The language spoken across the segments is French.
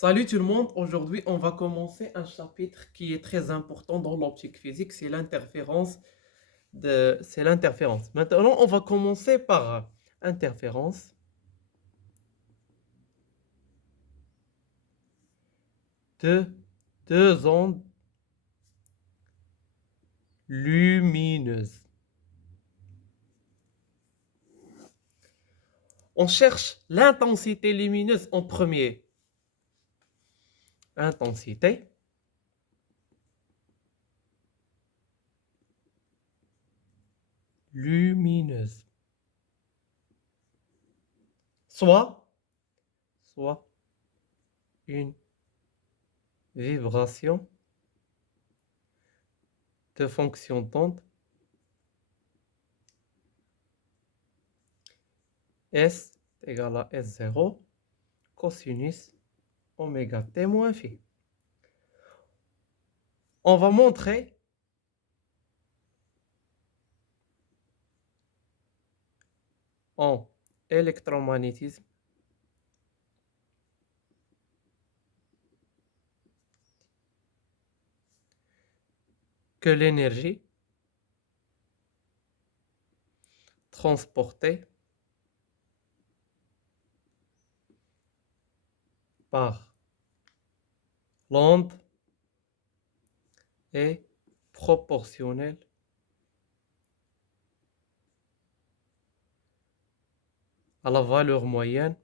Salut tout le monde, aujourd'hui on va commencer un chapitre qui est très important dans l'optique physique, c'est l'interférence. Maintenant on va commencer par interférence de deux ondes lumineuses. On cherche l'intensité lumineuse en premier. Intensité lumineuse. Soit une vibration de fonction d'onde S égale à S0 cosinus oméga t moins phi. On va montrer en électromagnétisme que l'énergie transportée par l'onde est proportionnelle à la valeur moyenne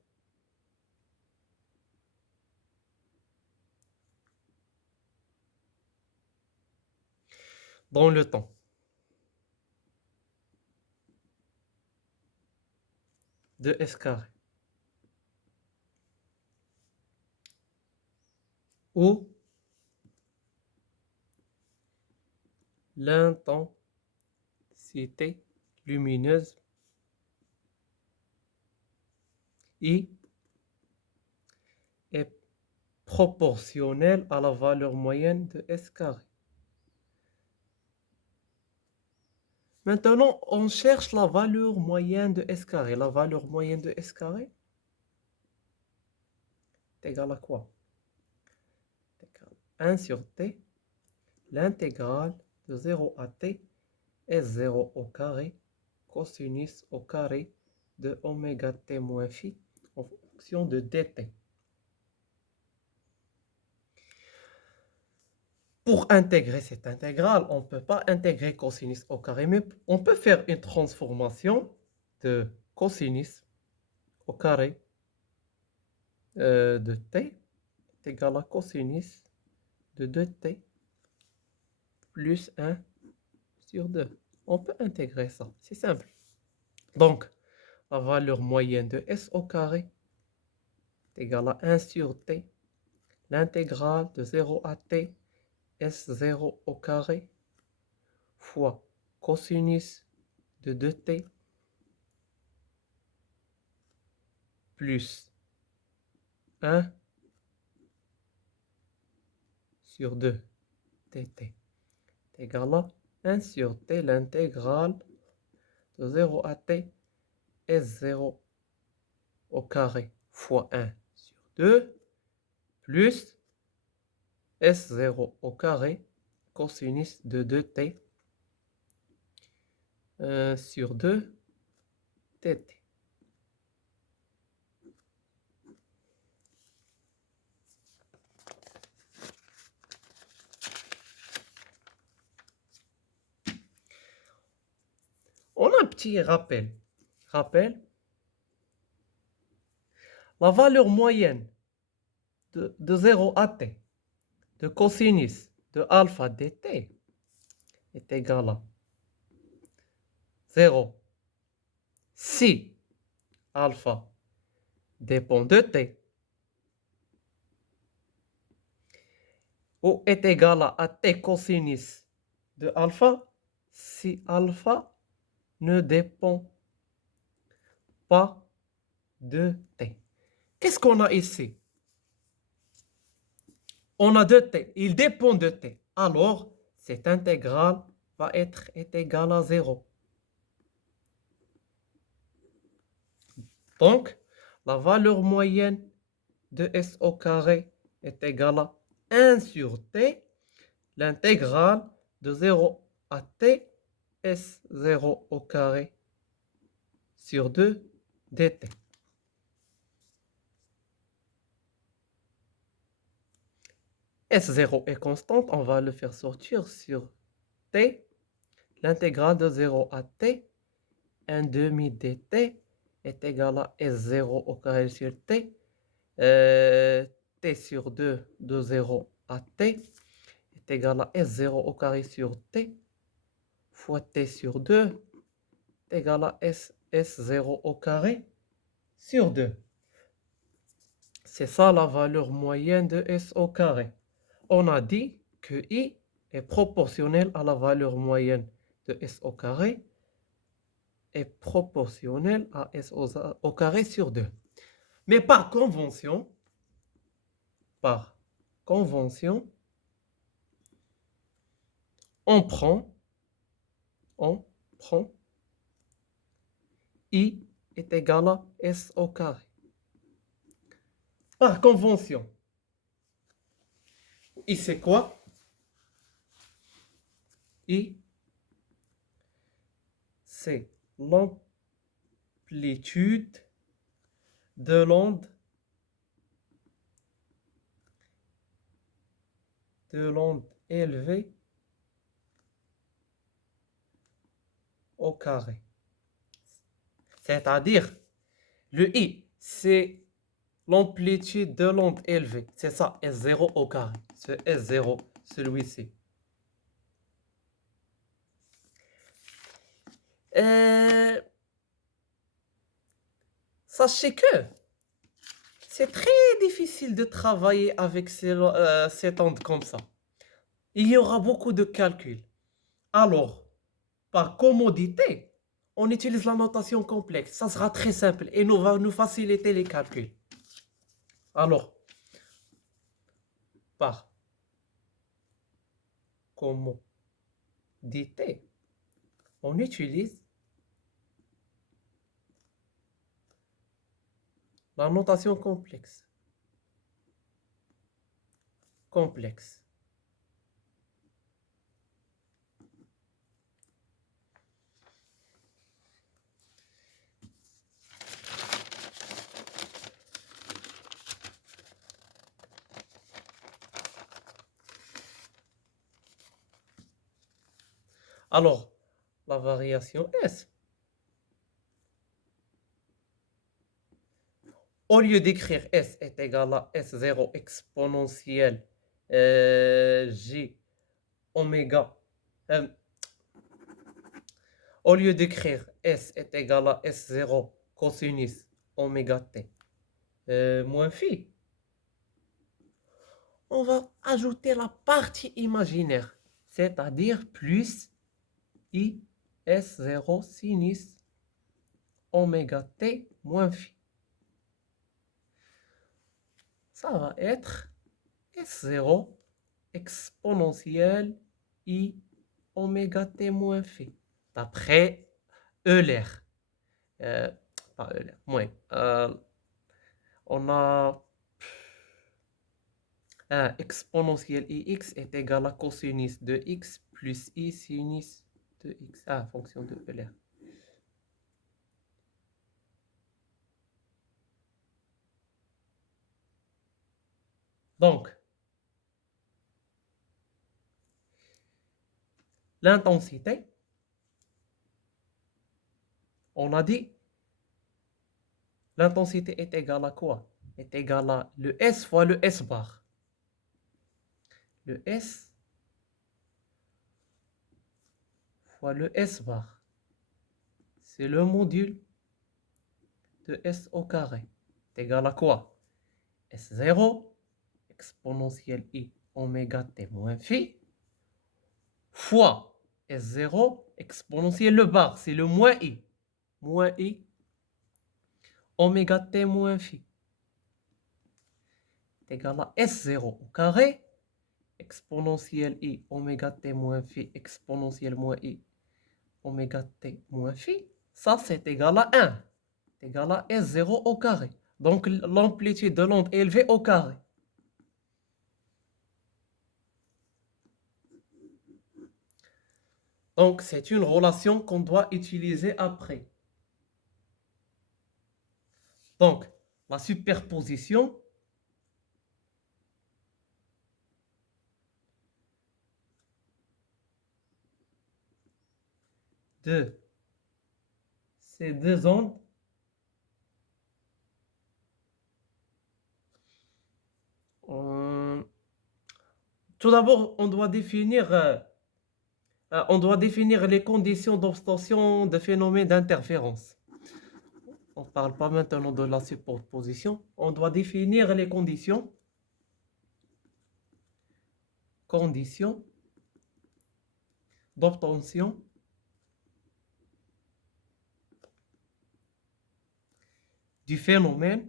dans le temps. De S carré. Où l'intensité lumineuse I est proportionnelle à la valeur moyenne de S carré. Maintenant, on cherche la valeur moyenne de S carré. La valeur moyenne de S carré est égale à quoi? 1 sur t, l'intégrale de 0 à t, S0 au carré, cosinus au carré de oméga t moins phi en fonction de dt. Pour intégrer cette intégrale, on ne peut pas intégrer cosinus au carré, mais on peut faire une transformation de cosinus au carré de t est égal à cosinus de 2t plus 1 sur 2. On peut intégrer ça, c'est simple. Donc, la valeur moyenne de S au carré est égale à 1 sur t, l'intégrale de 0 à t, S0 au carré, fois cosinus de 2t plus 1 sur 2 dt est égal à 1 sur t, l'intégrale de 0 à t, S0 au carré fois 1 sur 2 plus S0 au carré cosinus de 2t sur 2 dt. On a un petit rappel. La valeur moyenne de 0 à t de cosinus de alpha dt est égale à 0 si alpha dépend de t ou est égal à t cosinus de alpha si alpha ne dépend pas de t. Qu'est-ce qu'on a ici? On a 2t, il dépend de t. Alors, cette intégrale va être égale à 0. Donc, la valeur moyenne de S au carré est égal à 1 sur t, l'intégrale de 0 à t, S0 au carré sur 2 dt. S0 est constante, on va le faire sortir sur t. L'intégrale de 0 à t, 1 demi dt est égal à S0 au carré sur t. T sur 2 de 0 à t est égal à S0 au carré sur t fois t sur 2 est égal à S0 au carré sur 2. C'est ça la valeur moyenne de S au carré. On a dit que I est proportionnel à la valeur moyenne de S au carré est proportionnel à S au carré sur 2. Mais par convention, on prend I est égal à S au carré. Par convention, I c'est quoi? I, c'est l'amplitude de l'onde élevée au carré. C'est-à-dire, le I, c'est l'amplitude de l'onde élevée. C'est ça, S0 au carré. Ce S0, celui-ci. Sachez que c'est très difficile de travailler avec cette onde comme ça. Il y aura beaucoup de calculs. Alors, par commodité, on utilise la notation complexe. Ça sera très simple et va nous faciliter les calculs. Alors, par commodité, on utilise la notation complexe. Alors, la variation S. Au lieu d'écrire S est égal à S0 exponentielle J oméga. Au lieu d'écrire S est égal à S0 cosinus oméga t moins phi, on va ajouter la partie imaginaire, c'est-à-dire plus I S0 sinus oméga t moins phi. Ça va être S0 exponentielle I oméga t moins phi. D'après Euler. Pas Euler, moins. On a exponentielle ix est égal à cosinus de x plus I sinus de x. Fonction de Euler. Donc, l'intensité, on a dit, l'intensité est égale à quoi? Est égale à le S fois le S bar. Le S fois le S bar. C'est le module de S au carré. Est égal à quoi? S0 exponentielle I oméga t moins phi fois S0 exponentielle le bar, c'est le moins I oméga t moins phi est égal à S0 au carré exponentielle I oméga t moins phi exponentielle moins I oméga t moins phi, ça c'est égal à 1, c'est égal à S0 au carré. Donc l'amplitude de l'onde élevée au carré. Donc, c'est une relation qu'on doit utiliser après. Donc, la superposition de ces deux ondes tout d'abord, on doit définir les conditions d'obtention de phénomènes d'interférence. On ne parle pas maintenant de la superposition. On doit définir les conditions d'obtention du phénomène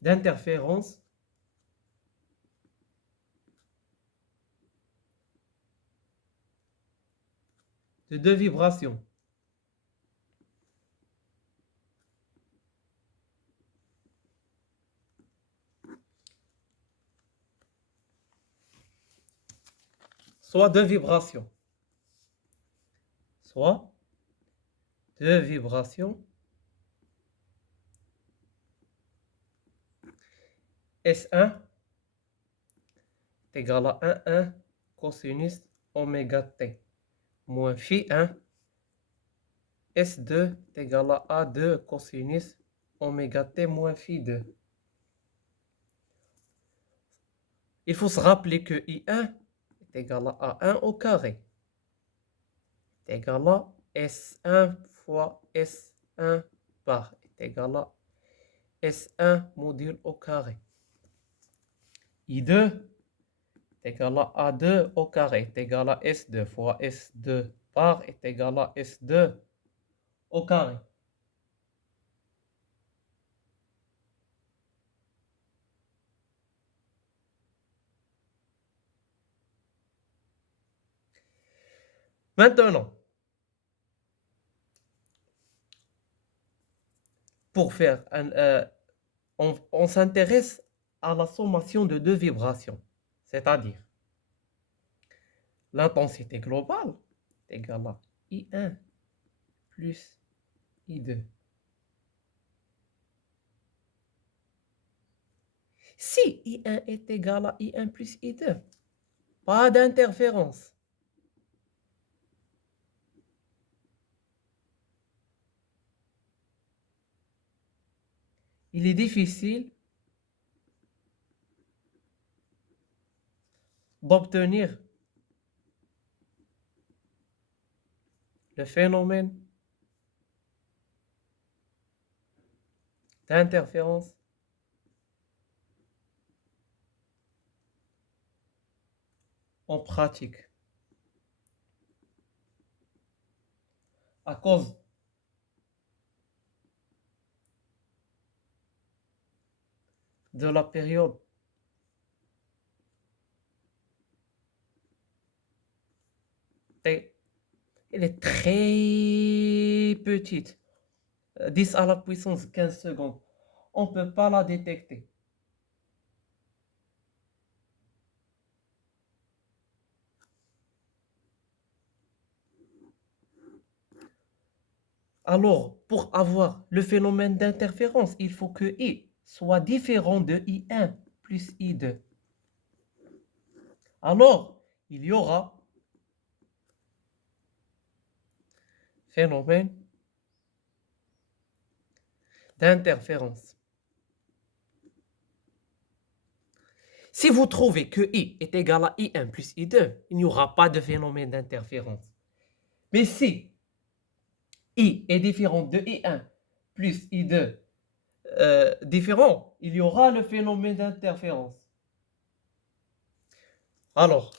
d'interférence de deux vibrations. Soit deux vibrations. Soit deux vibrations S1 est égal à 1 cosinus oméga t moins phi 1 S2 est égal à A2 cosinus oméga t moins phi 2. Il faut se rappeler que I1 est égal à A1 au carré est égal à S1 fois S1 bar est égal à S1 module au carré. I2 est égal à A2 au carré est égal à S2 fois S2 bar est égal à S2 au carré. Maintenant, pour faire on s'intéresse à la sommation de deux vibrations, c'est-à-dire l'intensité globale est égale à I1 plus I2. Si I1 est égal à I1 plus I2, pas d'interférence. Il est difficile d'obtenir le phénomène d'interférence en pratique à cause de la période T. Elle est très petite, 10 à la puissance 15 secondes. On ne peut pas la détecter. Alors, pour avoir le phénomène d'interférence, il faut que I soit différent de I1 plus I2. Alors, il y aura phénomène d'interférence. Si vous trouvez que I est égal à I1 plus I2, il n'y aura pas de phénomène d'interférence. Mais si I est différent de I1 plus I2 différent, il y aura le phénomène d'interférence. Alors,